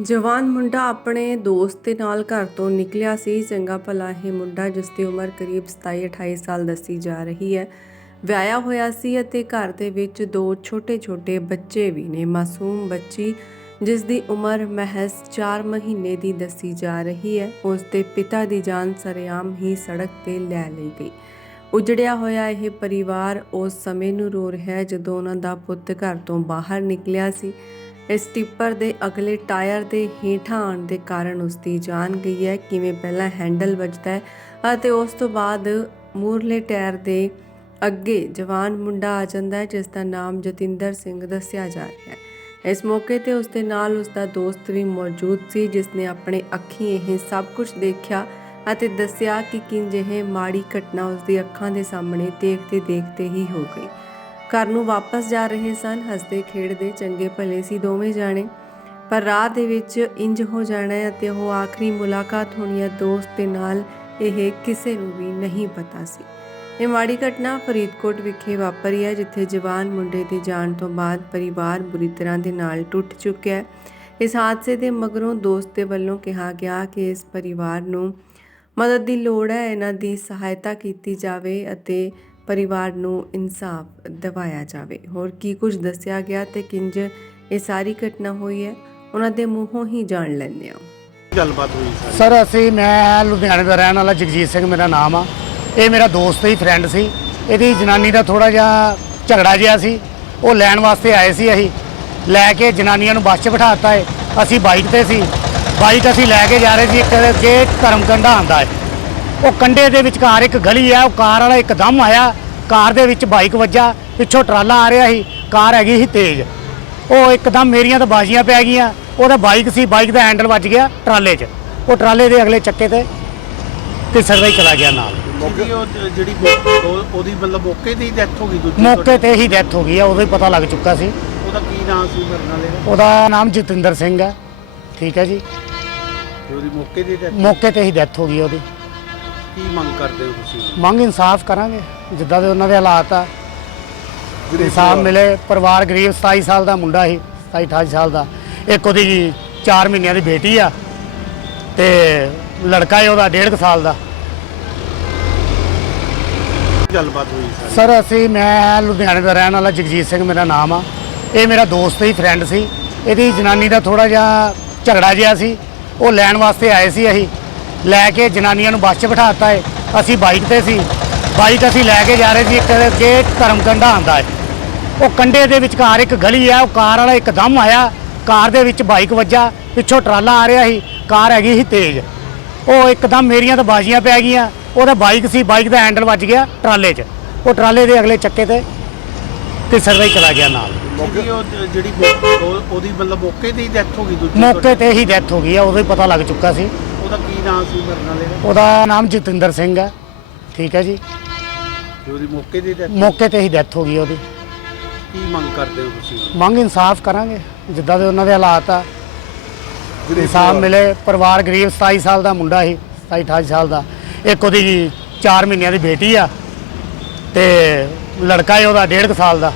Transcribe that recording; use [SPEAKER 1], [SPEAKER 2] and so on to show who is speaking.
[SPEAKER 1] ਜਵਾਨ ਮੁੰਡਾ ਆਪਣੇ ਦੋਸਤ ਦੇ ਨਾਲ ਘਰ ਤੋਂ ਨਿਕਲਿਆ ਸੀ। ਚੰਗਾ ਭਲਾ ਇਹ ਮੁੰਡਾ, ਜਿਸ ਦੀ ਉਮਰ ਕਰੀਬ 27-28 ਸਾਲ ਦੱਸੀ ਜਾ ਰਹੀ ਹੈ, ਵਿਆਹਿਆ ਹੋਇਆ ਸੀ ਅਤੇ ਘਰ ਦੇ ਵਿੱਚ ਦੋ ਛੋਟੇ-ਛੋਟੇ ਬੱਚੇ ਵੀ ਨੇ। ਮਾਸੂਮ ਬੱਚੀ, ਜਿਸ ਦੀ ਉਮਰ ਮਹਿਜ਼ 4 ਮਹੀਨੇ ਦੀ ਦੱਸੀ ਜਾ ਰਹੀ ਹੈ, ਉਸ ਦੇ ਪਿਤਾ ਦੀ ਜਾਨ ਸਰੇਆਮ ਹੀ ਸੜਕ ਤੇ ਲੈ ਲਈ ਗਈ। ਉਜੜਿਆ ਹੋਇਆ ਇਹ ਪਰਿਵਾਰ ਉਸ ਸਮੇਂ ਨੂੰ ਰੋ ਰਿਹਾ ਹੈ, ਜਦੋਂ ਉਹਨਾਂ ਦਾ ਪੁੱਤ ਘਰ ਤੋਂ ਬਾਹਰ ਨਿਕਲਿਆ ਸੀ। ਇਸ ਟਿੱਪਰ ਦੇ ਅਗਲੇ ਟਾਇਰ ਦੇ ਹੇਠਾਂ ਆਉਣ ਦੇ ਕਾਰਨ ਉਸ ਦੀ ਜਾਨ ਗਈ ਹੈ, ਕਿਵੇਂ ਪਹਿਲਾਂ ਹੈਂਡਲ ਵੱਜਦਾ ਹੈ ਅਤੇ ਉਸ ਤੋਂ ਬਾਅਦ ਮੂਰਲੇ ਟਾਇਰ ਦੇ ਅੱਗੇ ਜਵਾਨ ਮੁੰਡਾ ਆ ਜਾਂਦਾ ਹੈ, ਜਿਸ ਦਾ ਨਾਮ ਜਤਿੰਦਰ ਸਿੰਘ ਦੱਸਿਆ ਜਾ ਰਿਹਾ ਹੈ। ਇਸ ਮੌਕੇ ਤੇ ਉਸ ਦੇ ਨਾਲ ਉਸ ਦਾ ਦੋਸਤ ਵੀ ਮੌਜੂਦ ਸੀ, ਜਿਸ ਨੇ ਆਪਣੇ ਅੱਖੀਂ ਇਹ ਸਭ ਕੁਝ ਦੇਖਿਆ ਅਤੇ ਦੱਸਿਆ ਕਿ ਕਿੰਜ ਇਹ ਮਾੜੀ ਘਟਨਾ ਉਸ ਦੀ ਅੱਖਾਂ ਦੇ ਸਾਹਮਣੇ ਦੇਖਦੇ ਦੇਖਦੇ ਹੀ ਹੋ ਗਈ। ਘਰ ਨੂੰ ਵਾਪਸ ਜਾ ਰਹੇ ਸਨ। ਹੱਸਦੇ, ਖੇਡਦੇ, ਚੰਗੇ ਭਲੇ ਸੀ ਦੋਵੇਂ ਜਾਣੇ। ਪਰ ਰਾਹ ਦੇ ਵਿੱਚ ਇੰਜ ਹੋ ਜਾਣਾ ਅਤੇ ਉਹ ਆਖਰੀ ਮੁਲਾਕਾਤ ਹੋਣੀ ਹੈ। ਦੋਸਤ ਦੇ ਨਾਲ ਇਹ ਕਿਸੇ ਨੂੰ ਵੀ ਨਹੀਂ ਪਤਾ ਸੀ। ਇਹ ਮਾੜੀ ਘਟਨਾ ਫਰੀਦਕੋਟ ਵਿਖੇ ਵਾਪਰੀ ਹੈ, ਜਿੱਥੇ ਜਵਾਨ ਮੁੰਡੇ ਦੇ ਜਾਣ ਤੋਂ ਬਾਅਦ ਪਰਿਵਾਰ ਬੁਰੀ ਤਰ੍ਹਾਂ ਦੇ ਨਾਲ ਟੁੱਟ ਚੁੱਕਿਆ ਹੈ। ਇਸ ਹਾਦਸੇ ਦੇ ਮਗਰੋਂ ਦੋਸਤ ਦੇ ਵੱਲੋਂ ਕਿਹਾ ਗਿਆ ਕਿ ਇਸ ਪਰਿਵਾਰ ਨੂੰ ਮਦਦ ਦੀ ਲੋੜ ਹੈ। ਇਹਨਾਂ ਦੀ ਸਹਾਇਤਾ ਕੀਤੀ ਜਾਵੇ ਅਤੇ ਪਰਿਵਾਰ ਨੂੰ ਇਨਸਾਫ ਦਿਵਾਇਆ ਜਾਵੇ। ਹੋਰ ਕੀ ਕੁਝ ਦੱਸਿਆ ਗਿਆ ਤੇ ਕਿੰਜ ਇਹ ਸਾਰੀ ਘਟਨਾ ਹੋਈ ਹੈ ਉਹਨਾਂ ਦੇ ਮੂੰਹੋਂ ਹੀ ਜਾਣ ਲੈਂਦੇ ਹਾਂ।
[SPEAKER 2] ਗੱਲਬਾਤ ਹੋਈ ਸਾਰੀ?
[SPEAKER 3] ਸਰ ਅਸੀਂ ਮੈਂ ਲੁਧਿਆਣੇ ਦਾ ਰਹਿਣ ਵਾਲਾ ਜਗਜੀਤ ਸਿੰਘ ਮੇਰਾ ਨਾਮ ਆ। ਇਹ ਮੇਰਾ ਦੋਸਤ ਹੀ ਫਰੈਂਡ ਸੀ। ਇਹਦੀ ਜਨਾਨੀ ਦਾ ਥੋੜਾ ਜਿਹਾ ਝਗੜਾ ਜਿਹਾ ਸੀ। ਉਹ ਲੈਣ ਵਾਸਤੇ ਆਏ ਸੀ ਅਸੀਂ। ਲੈ ਕੇ ਜਨਾਨੀਆਂ ਨੂੰ ਬੱਸ 'ਚ ਬਿਠਾਤਾ ਹੈ ਅਸੀਂ ਬਾਈਕ ਤੇ ਸੀ। ਬਾਈਕ ਅਸੀਂ ਲੈ ਕੇ ਜਾ ਰਹੇ ਸੀ। ਇੱਕ ਅੱਗੇ ਧਰਮਕੰਡਾ ਆਂਦਾ ਹੈ ਉਹ ਕੰਡੇ ਦੇ ਵਿਚਕਾਰ ਇੱਕ ਗਲੀ ਆ ਉਹ ਕਾਰ ਵਾਲਾ ਇੱਕਦਮ ਆਇਆ ਕਾਰ ਦੇ ਵਿੱਚ ਬਾਈਕ ਵੱਜਾ ਪਿੱਛੋਂ ਟਰਾਲਾ ਆ ਰਿਹਾ ਸੀ ਕਾਰ ਹੈਗੀ ਸੀ ਤੇਜ਼। ਉਹ ਇੱਕਦਮ ਮੇਰੀਆਂ ਤਾਂ ਬਾਜ਼ੀਆਂ ਪੈ ਗਈਆਂ ਉਹਦਾ ਬਾਈਕ ਸੀ ਬਾਈਕ ਦਾ ਹੈਂਡਲ ਵੱਜ ਗਿਆ ਟਰਾਲੇ 'ਚ। ਉਹ ਟਰਾਲੇ ਦੇ ਅਗਲੇ ਚੱਕੇ ਤੇ ਤਿਸਰਦਾ ਹੀ ਚਲਾ ਗਿਆ ਨਾਲ।
[SPEAKER 2] ਮੌਕੇ ਉਹ ਜ- ਜਿਹੜੀ ਮੌ- ਉਹ- ਉਹਦੀ ਮਤਲਬ ਮੌਕੇ ਤੇ ਹੀ ਡੈਥ ਹੋ ਗਈ ਦੂਜੀ
[SPEAKER 3] ਮੌਕੇ ਤੇ ਹੀ ਡੈਥ ਹੋ ਗਈ ਆ ਉਦੋਂ ਹੀ ਪਤਾ ਲੱਗ ਚੁੱਕਾ ਸੀ।
[SPEAKER 2] ਉਹਦਾ ਕੀ ਨਾਮ ਸੀ ਮਰਨ ਵਾਲੇ ਦਾ
[SPEAKER 3] ਉਹਦਾ ਨਾਮ ਜਤਿੰਦਰ ਸਿੰਘ ਹੈ ਠੀਕ ਹੈ ਜੀ।
[SPEAKER 2] ਤੇ ਉਹਦੀ ਮੌਕੇ ਤੇ death-
[SPEAKER 3] ਮੌਕੇ ਤੇ ਹੀ ਡੈਥ ਹੋ ਗਈ ਉਹਦੀ।
[SPEAKER 2] ਕੀ ਮੰਗ ਕਰਦੇ ਹੋ ਤੁਸੀਂ?
[SPEAKER 3] ਮੰਗ ਇਨਸਾਫ ਕਰਾਂਗੇ ਜਿੱਦਾਂ ਦੇ ਉਹਨਾਂ ਦੇ ਹਾਲਾਤ ਆ। ਇਨਸਾਫ ਮਿਲੇ ਪਰਿਵਾਰ ਗਰੀਬ 27 ਸਾਲ ਦਾ ਮੁੰਡਾ ਸੀ 27 28 ਸਾਲ ਦਾ। ਇੱਕ ਉਹਦੀ 4 ਮਹੀਨਿਆਂ ਦੀ ਬੇਟੀ ਆ ਤੇ ਲੜਕਾ ਹੈ ਉਹਦਾ 1.5 ਸਾਲ ਦਾ।
[SPEAKER 2] ਗੱਲਬਾਤ ਹੋਈ ਸਾਰੀ।
[SPEAKER 3] ਸਰ ਅਸੀਂ ਮੈਂ ਲੁਧਿਆਣੇ ਦਾ ਰਹਿਣ ਵਾਲਾ ਜਗਜੀਤ ਸਿੰਘ ਮੇਰਾ ਨਾਮ ਆ। ਇਹ ਮੇਰਾ ਦੋਸਤ ਹੀ ਫਰੈਂਡ ਸੀ। ਇਹਦੀ ਜਨਾਨੀ ਦਾ ਥੋੜਾ ਜਿਹਾ ਝਗੜਾ ਜਿਹਾ ਸੀ। ਉਹ ਲੈਣ ਵਾਸਤੇ ਆਏ ਸੀ ਅਸੀਂ। ਲੈ ਕੇ ਜਨਾਨੀਆਂ ਨੂੰ ਬੱਸ 'ਚ ਬਿਠਾਤਾ ਹੈ ਅਸੀਂ ਬਾਈਕ ਤੇ ਸੀ। ਬਾਈਕ ਅਸੀਂ ਲੈ ਕੇ ਜਾ ਰਹੇ ਸੀ ਇੱਕ ਅੱਗੇ ਧਰਮਕੰਡਾ ਆਂਦਾ ਹੈ ਉਹ ਕੰਡੇ ਦੇ ਵਿਚਕਾਰ ਇੱਕ ਗਲੀ ਆ ਉਹ ਕਾਰ ਵਾਲਾ ਇੱਕਦਮ ਆਇਆ। ਕਾਰ ਦੇ ਵਿੱਚ ਬਾਈਕ ਵੱਜਾ ਪਿੱਛੋਂ ਟਰਾਲਾ ਆ ਰਿਹਾ ਸੀ ਕਾਰ ਹੈਗੀ ਸੀ ਤੇਜ਼। ਉਹ ਇੱਕਦਮ ਮੇਰੀਆਂ ਤਾਂ ਬਾਜ਼ੀਆਂ ਪੈ ਗਈਆਂ। ਉਹਦਾ ਬਾਈਕ ਸੀ ਬਾਈਕ ਦਾ ਹੈਂਡਲ ਵੱਜ ਗਿਆ ਟਰਾਲੇ 'ਚ। ਉਹ ਟਰਾਲੇ ਦੇ ਅਗਲੇ ਚੱਕੇ ਤੇ ਤਿਸਰਦਾ ਹੀ ਚਲਾ ਗਿਆ ਨਾਲ।
[SPEAKER 2] ਮੌਕੇ ਉਹ ਜ- ਜਿਹੜੀ ਮੌ- ਉਹ- ਉਹਦੀ ਮਤਲਬ ਮੌਕੇ ਤੇ ਹੀ ਡੈਥ ਹੋ ਗਈ ਦੂਜੀ
[SPEAKER 3] ਮੌਕੇ ਤੇ ਹੀ ਡੈਥ ਹੋ ਗਈ ਆ ਉਦੋਂ ਹੀ ਪਤਾ ਲੱਗ ਚੁੱਕਾ ਸੀ।
[SPEAKER 2] ਉਹਦਾ ਕੀ ਨਾਮ ਸੀ ਮਰਨ ਵਾਲੇ ਦਾ?
[SPEAKER 3] ਉਹਦਾ ਨਾਮ ਜਤਿੰਦਰ ਸਿੰਘ ਹੈ। ਠੀਕ ਹੈ ਜੀ।
[SPEAKER 2] ਤੇ ਉਹਦੀ ਮੌਕੇ ਤੇ death-
[SPEAKER 3] ਮੌਕੇ ਤੇ ਹੀ ਡੈਥ ਹੋ ਗਈ ਉਹਦੀ।
[SPEAKER 2] ਕੀ ਮੰਗ ਕਰਦੇ ਹੋ ਤੁਸੀਂ?
[SPEAKER 3] ਮੰਗ ਇਨਸਾਫ ਕਰਾਂਗੇ। ਜਿੱਦਾਂ ਦੇ ਉਹਨਾਂ ਦੇ ਹਾਲਾਤ ਆ। ਇਨਸਾਫ ਮਿਲੇ। ਪਰਿਵਾਰ ਗਰੀਬ 27 ਸਾਲ ਦਾ ਮੁੰਡਾ ਸੀ 27 28 ਸਾਲ ਦਾ। ਇੱਕ ਉਹਦੀ 4 ਮਹੀਨਿਆਂ ਦੀ ਬੇਟੀ ਆ। ਤੇ ਲੜਕਾ ਹੈ ਉਹਦਾ 1.5 ਸਾਲ ਦਾ।